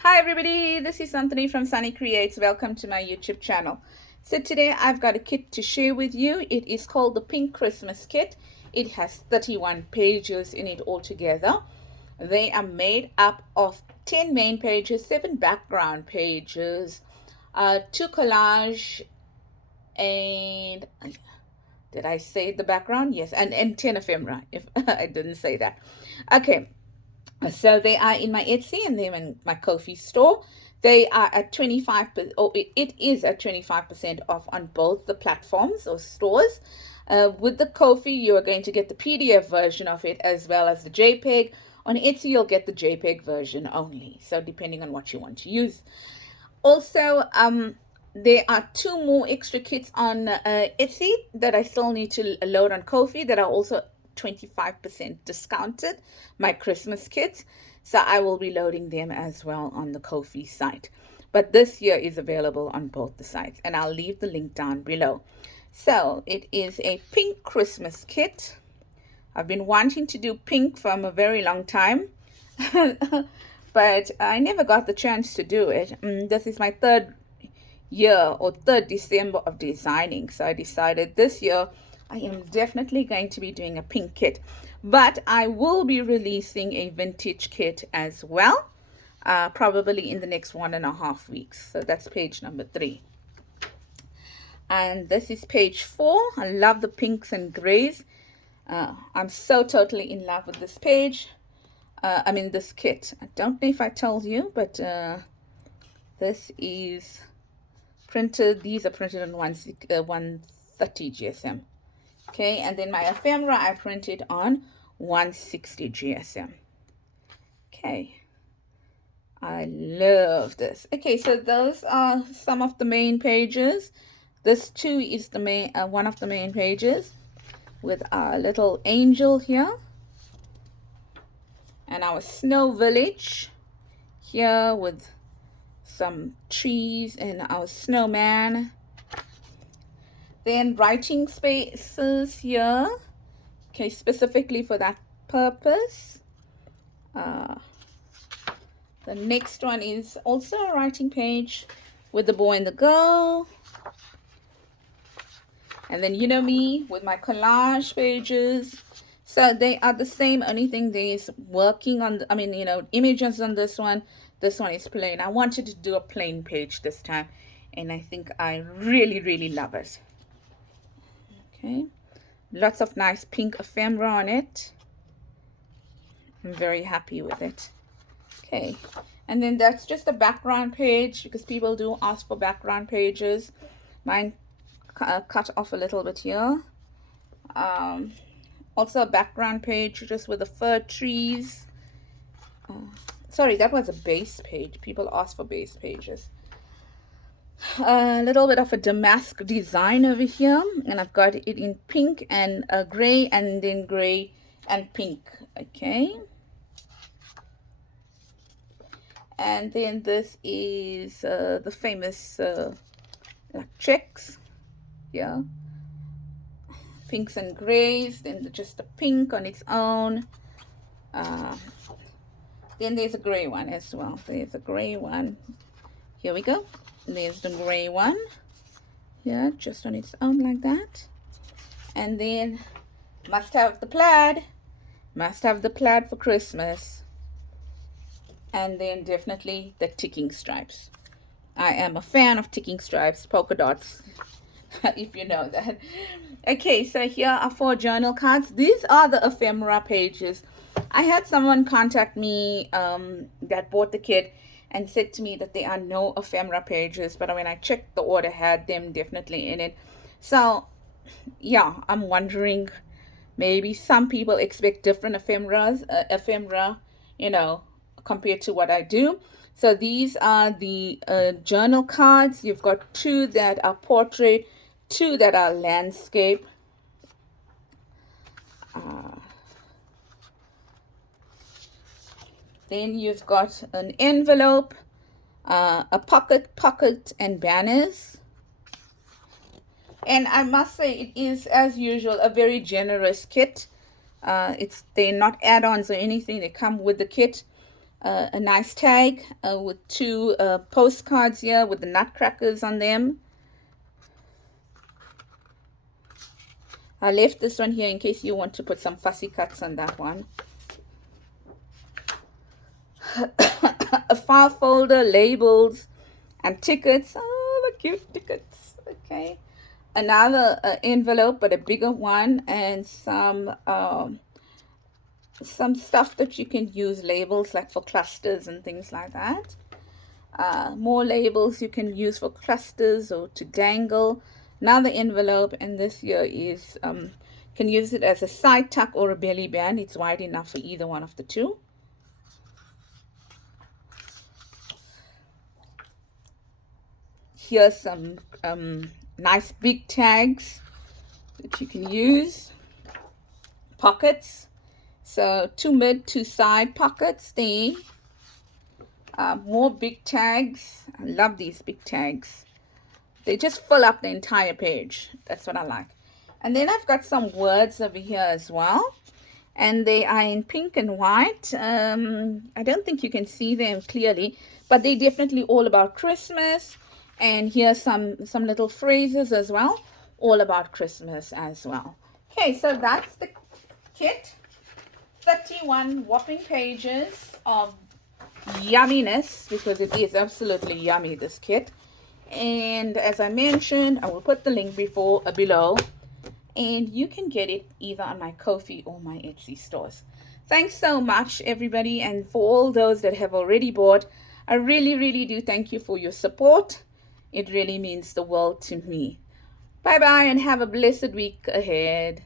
Hi everybody, this is Sannie from Sannie Creates. Welcome to my YouTube channel. So today I've got a kit to share with you. It is called the Pink Christmas Kit. It has 31 pages in it altogether. They are made up of 10 main pages, 7 background pages, 2 collage, and did I say the background? Yes, and 10 ephemera, if I didn't say that. Okay, so they are in my Etsy and they're in my Ko-fi store. They are at 25%, or it is at 25% off on both the platforms or stores. With the Ko-fi, you are going to get the PDF version of it as well as the JPEG. On Etsy, you'll get the JPEG version only. So depending on what you want to use. Also, there are 2 more extra kits on Etsy that I still need to load on Ko-fi that are also 25% discounted, my Christmas kits. So I will be loading them as well on the Ko-fi site. But this year is available on both the sites, and I'll leave the link down below. So it is a pink Christmas kit. I've been wanting to do pink for a very long time. But I never got the chance to do it. This is my third year or third December of designing. So I decided this year I am definitely going to be doing a pink kit. But I will be releasing a vintage kit as well, probably in the next 1.5 weeks. So that's page number 3. And this is page 4. I love the pinks and grays. I'm so totally in love with this page. This kit. I don't know if I told you, but this is printed. These are printed on 130 GSM. Okay, and then my ephemera I printed on 160 GSM. Okay, I love this. Okay, so those are some of the main pages. This too is the main one of the main pages with our little angel here. And our snow village here with some trees and our snowman. Then writing spaces here, okay, specifically for that purpose. The next one is also a writing page with the boy and the girl. And then you know me with my collage pages. So they are the same, only thing there is working on, images on this one. This one is plain. I wanted to do a plain page this time, and I think I really, really love it. Okay, lots of nice pink ephemera on it. I'm very happy with it. Okay, and then that's just a background page because people do ask for background pages. Mine cut off a little bit here. Also a background page just with the fir trees. Sorry, that was a base page. People ask for base pages. A little bit of a damask design over here, and I've got it in pink and gray, and then gray and pink. Okay, and then this is the famous checks. Yeah, pinks and grays, then just a pink on its own. Then there's a gray one as well. There's a gray one. Here we go. There's the gray one. Yeah, just on its own like that. And then must have the plaid. Must have the plaid for Christmas. And then definitely the ticking stripes. I am a fan of ticking stripes, polka dots, if you know that. Okay, so here are 4 journal cards. These are the ephemera pages. I had someone contact me that bought the kit and said to me that there are no ephemera pages, but when I checked, the order had them definitely in it. So yeah, I'm wondering, maybe some people expect different ephemera, compared to what I do. So these are the journal cards. You've got 2 that are portrait, 2 that are landscape. Then you've got an envelope, a pocket, and banners. And I must say, it is, as usual, a very generous kit. They're not add-ons or anything. They come with the kit. a nice tag with two postcards here with the nutcrackers on them. I left this one here in case you want to put some fussy cuts on that one. A file folder, labels, and tickets. Oh, the cute tickets. Okay. Another envelope, but a bigger one, and some stuff that you can use, labels like for clusters and things like that. More labels you can use for clusters or to dangle. Another envelope, and this here is can use it as a side tuck or a belly band. It's wide enough for either one of the two. Here's some nice big tags that you can use. Pockets, so two mid, two side pockets there. More big tags. I love these big tags. They just fill up the entire page. That's what I like. And then I've got some words over here as well, and they are in pink and white. I don't think you can see them clearly, but they're definitely all about Christmas. And here's some little phrases as well, all about Christmas as well. Okay, so that's the kit. 31 whopping pages of yumminess, because it is absolutely yummy, this kit. And as I mentioned, I will put the link below, and you can get it either on my Ko-fi or my Etsy stores. Thanks so much, everybody, and for all those that have already bought, I really do thank you for your support. It really means the world to me. Bye bye, and have a blessed week ahead.